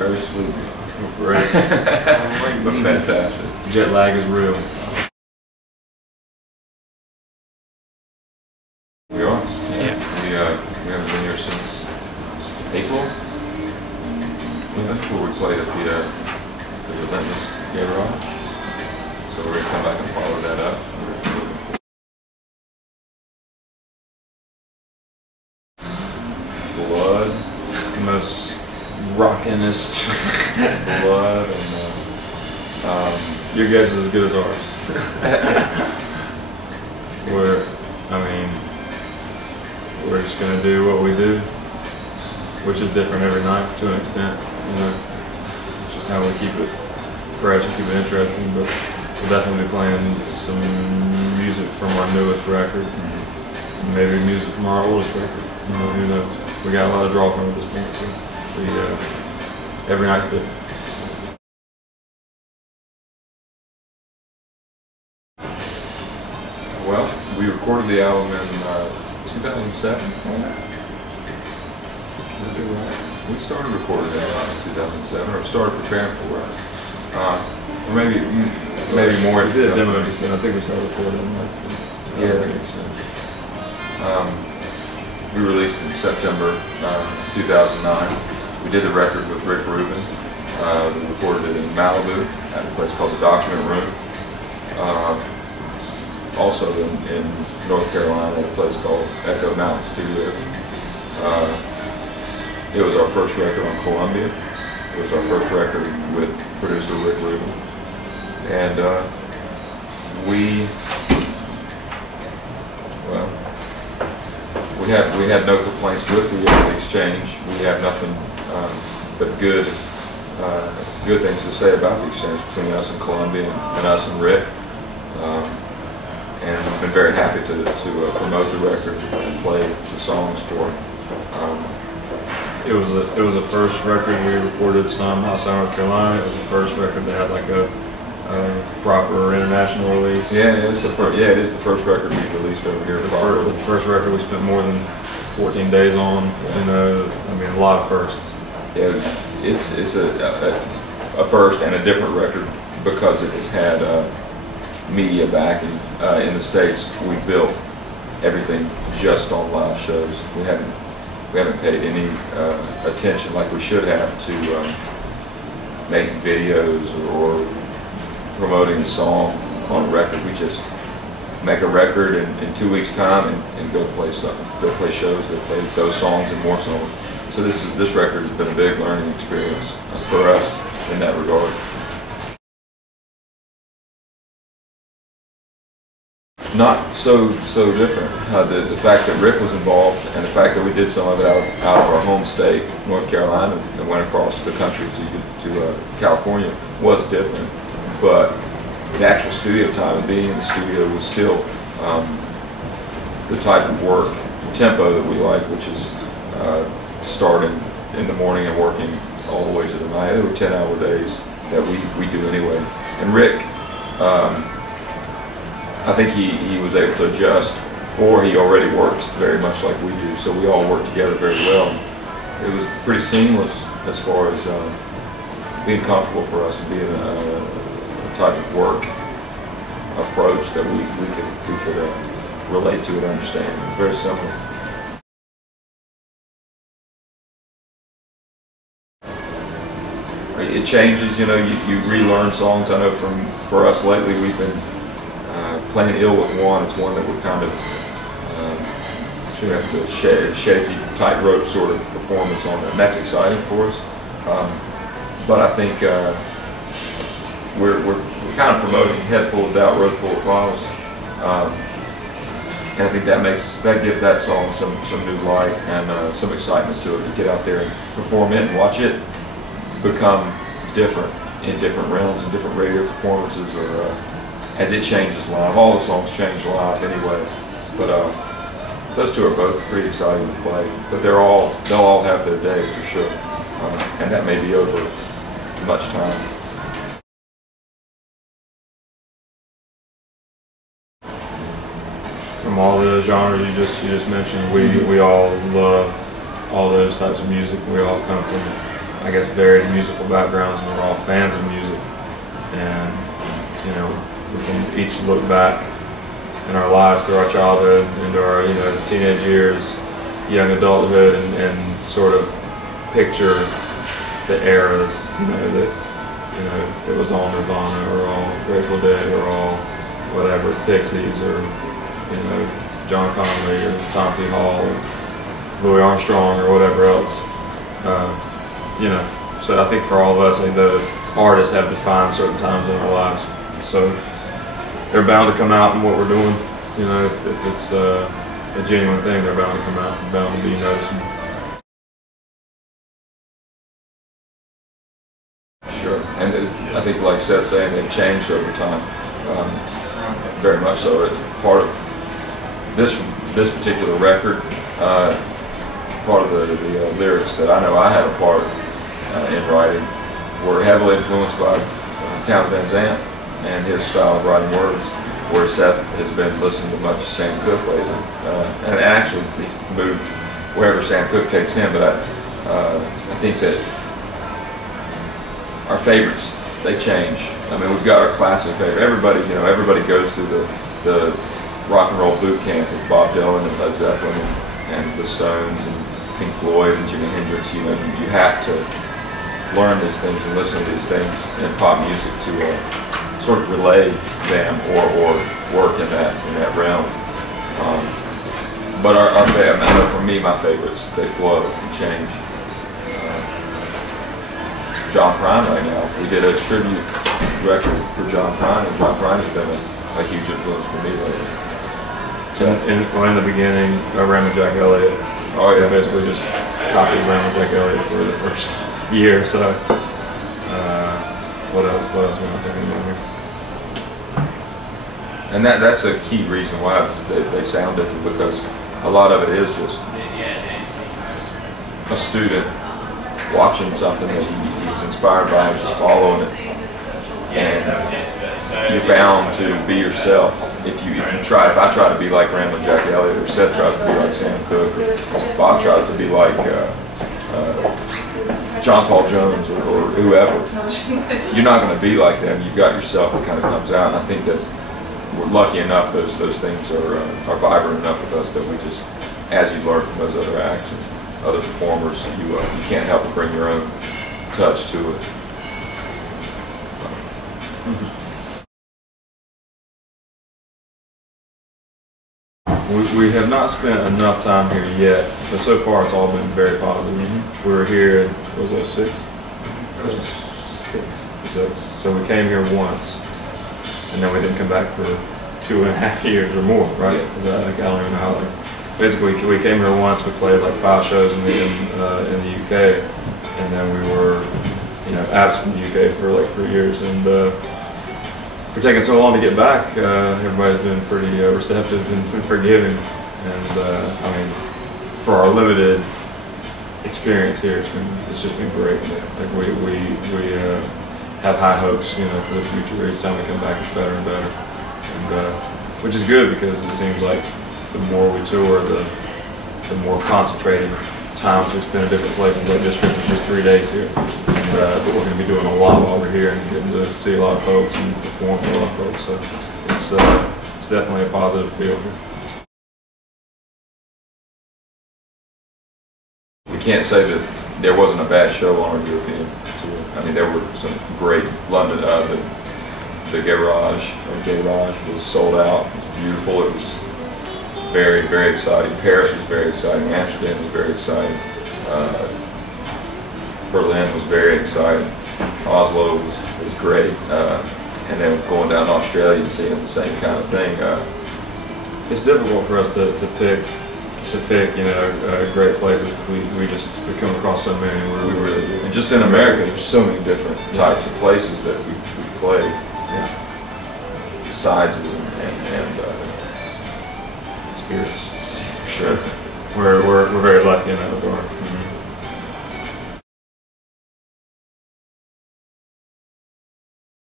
Very sleepy. Great. But fantastic. Jet lag is real. We are? Yeah. We haven't been here since April. Where we played at the Relentless Garage. So we're going to come back and follow that up. Blood. The most rockinest blood, and your guess is as good as ours. We're just gonna do what we do, which is different every night to an extent. You know, it's just how we keep it fresh and keep it interesting. But we'll definitely be playing some music from our newest record, maybe music from our oldest record. You know, who knows? We got a lot to draw from at this point, so every night's different. Well, we recorded the album in 2007. We started recording it in 2007, or started preparing for it. Or maybe more. We did a demo, I think we started recording. Yeah, that makes sense. We released in September 2009. We did the record with Rick Rubin. We recorded it in Malibu at a place called the Document Room. Also in North Carolina at a place called Echo Mountain Studios. It was our first record on Columbia. It was our first record with producer Rick Rubin. And we had no complaints with the exchange. We have nothing but good things to say about the exchange between us and Columbia and us and Rick. And we've been very happy to promote the record and play the songs for it. It was a first record we recorded some outside North Carolina. It was the first record that had like a proper international release. Yeah, it is the first record we released over here. The first record we spent more than 14 days on. You know, I mean, a lot of firsts. Yeah, it's a first and a different record because it has had media backing. In the States, we built everything just on live shows. We haven't paid any attention like we should have to making videos or promoting a song on a record. We just make a record in 2 weeks' time and go play shows, go play those songs and more songs. So this record has been a big learning experience for us in that regard. Not so different. The fact that Rick was involved and the fact that we did some of it out of our home state, North Carolina, and went across the country to California was different. But the actual studio time and being in the studio was still the type of work tempo that we like, which is starting in the morning and working all the way to the night. They were 10-hour days that we do anyway. And Rick, I think he was able to adjust, or he already works very much like we do, so we all work together very well. It was pretty seamless as far as being comfortable for us and being a type of work approach that we could relate to and understand. It was very simple. It changes, you know, you relearn songs. I know for us lately we've been playing Ill With One. It's one that we're kind of should have to shaky tightrope sort of performance on that, and that's exciting for us. But I think we're kind of promoting Head Full of Doubt, Road Full of Promise, and I think that gives that song some new light and some excitement to it, to get out there and perform it and watch it become different in different realms and different radio performances, or as it changes live. All the songs change live anyway, but those two are both pretty exciting to play. But they'll all have their day for sure, and that may be over much time. From all the genres you just mentioned, we all love all those types of music. We all come from I guess, varied musical backgrounds, and we're all fans of music. And, you know, we can each look back in our lives through our childhood into our, you know, teenage years, young adulthood, and sort of picture the eras, you know, that, you know, it was all Nirvana or all Grateful Dead or all whatever, Pixies or, you know, John Conley or Tom T. Hall or Louis Armstrong or whatever else. You know, so I think for all of us, like, the artists have defined certain times in our lives. So they're bound to come out in what we're doing. You know, if it's a genuine thing, they're bound to come out, bound to be noticeable. Sure, and I think, like Seth's saying, they've changed over time, very much so. Part of this particular record, part of the lyrics that I know I had a part in writing were heavily influenced by Townes Van Zandt and his style of writing words, where Seth has been listening to much Sam Cooke lately, and actually he's moved wherever Sam Cooke takes him. But I think that our favorites, they change. I mean, we've got our classic favorite. Everybody, you know, everybody goes through the rock and roll boot camp with Bob Dylan and Led Zeppelin and the Stones and Pink Floyd and Jimi Hendrix. You know, you have to learn these things and listen to these things in pop music to sort of relay them or work in that realm. But I know for me, my favorites, they flow and change. John Prine right now, we did a tribute record for John Prine, and John Prine has been a huge influence for me lately. In the beginning, Ram and Jack Elliott. Oh yeah, basically just copied Ram and Jack Elliott for the first year or so. What else am I thinking about here? And that's a key reason why they sound different, because a lot of it is just a student watching something that he's inspired by and just following it. And you're bound to be yourself if I try to be like Ram and Jack Elliott, or Seth tries to be like Sam Cooke, or Bob tries to be like John Paul Jones or whoever. You're not going to be like them. You've got yourself that kind of comes out, and I think that we're lucky enough those things are vibrant enough with us that we just, as you learn from those other acts and other performers, you can't help but bring your own touch to it. We have not spent enough time here yet, but so far it's all been very positive. We were here, was it 6? 6. So we came here once, and then we didn't come back for 2.5 years or more, right? Yeah. I don't even know how long. Basically, we came here once. We played like 5 shows in the UK, and then we were, you know, absent from the UK for like 3 years. And for taking so long to get back, everybody's been pretty receptive and forgiving. And I mean, for our limited experience here, it's just been great. Like we have high hopes, you know, for the future. Each time we come back, it's better and better, and which is good, because it seems like the more we tour, the more concentrated times we spend in different places. Like this trip was just 3 days here, but we're going to be doing a lot while we're here and getting to see a lot of folks and perform for a lot of folks. So it's definitely a positive feel here. We can't say that there wasn't a bad show on our European tour. I mean, there were some great London. The Garage was sold out. It was beautiful. It was very, very exciting. Paris was very exciting. Amsterdam was very exciting. Berlin was very exciting. Oslo was great. And then going down to Australia and seeing the same kind of thing. It's difficult for us to pick, you know, great places. We come across so many. We really do. And just in America, there's so many different types of places that we play. Yeah. Sizes and Spirits. For sure. We're very lucky in that regard.